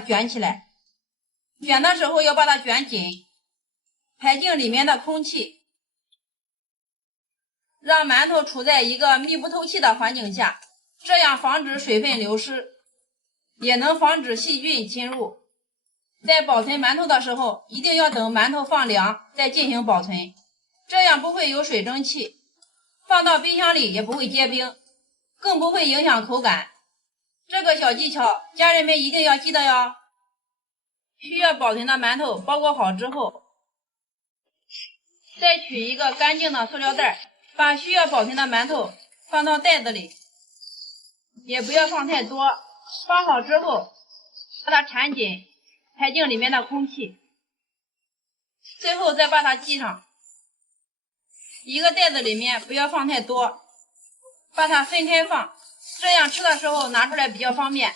卷起来，卷的时候要把它卷紧，排净里面的空气，让馒头处在一个密不透气的环境下，这样防止水分流失，也能防止细菌侵入。在保存馒头的时候，一定要等馒头放凉再进行保存，这样不会有水蒸气，放到冰箱里也不会结冰，更不会影响口感。这个小技巧，家人们一定要记得哟。需要保存的馒头包裹好之后，再取一个干净的塑料袋，把需要保存的馒头放到袋子里，也不要放太多。放好之后，把它缠紧，排净里面的空气，最后再把它系上。一个袋子里面不要放太多，把它分开放，这样吃的时候拿出来比较方便。